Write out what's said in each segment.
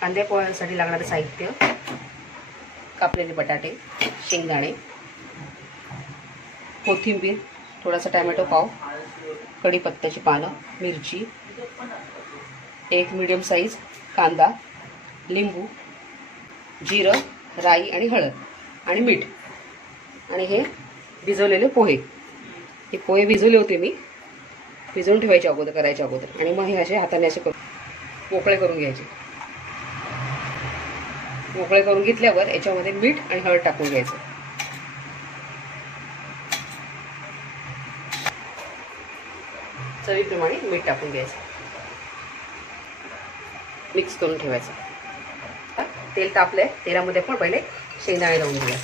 कांदे पोह्यांसाठी लागणारे साहित्य: कापलेले बटाटे, शेंगदाणे, कोथिंबीर, थोडासा टॅमॅटो पाव, कढीपत्त्याची पानं, मिरची, एक मीडियम साईज कांदा, लिंबू, जिरं, राई आणि हळद आणि मीठ. आणि हे भिजवलेले पोहे. हे पोहे भिजवले होते मी, भिजवून ठेवायचे अगोदर, करायच्या अगोदर. आणि मग हे असे हाताने असे मोकळे करून घ्यायचे. मोकळे करून घेतल्यावर याच्यामध्ये मीठ आणि हळद टाकून घ्यायचं. चवीप्रमाणे मीठ टाकून घ्यायचं. मिक्स करून ठेवायचं. तेल तापलंय, तेलामध्ये पण पहिले शेंगदाणे लावून घेऊया.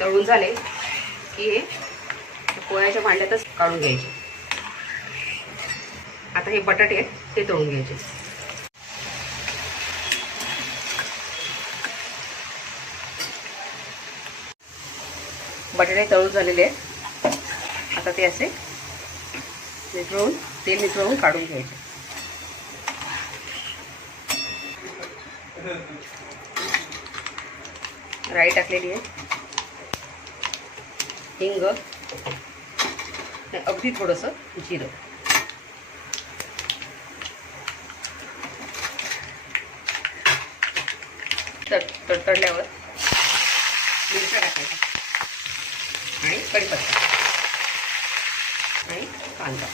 तळून झाले की हे पोळ्याच्या भांड्यातच काढून घ्यायचे. आता हे बटाटे आहेत ते तळून घ्यायचे. बटाटे तळून झालेले आहेत. आता ते असे निथळून, तेल निथळून काढून घ्यायचे. राई टाकलेली आहे, हिंग, अगदी थोडंसं जिरं. तडतडल्यावर मिरच्या टाकायच्या आणि कढीपत्ता आणि कांदा.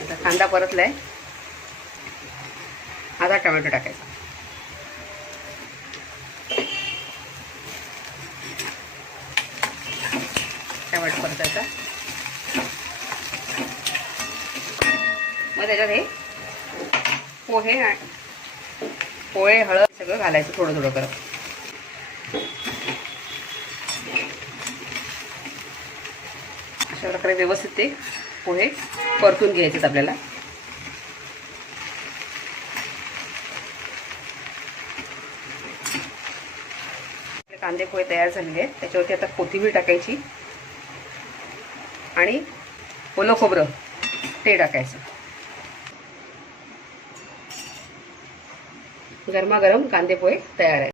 आता कांदा परतलाय, आधा टोमॅटो टाकायचा. टोमॅटो परतायचा. मग त्याच्यात हे पोहे, हळद सगळं घालायचं थोडं थोडं करत. अशा प्रकारे व्यवस्थित ते पोहे परतून घ्यायचे आपल्याला. कांदे पोहे तयार झालेले आहेत. त्याच्यावरती आता कोथिंबीर टाकायची आणि ओलं खोबरं ते टाकायचं. गरमागरम कांदे पोहे तयार आहेत.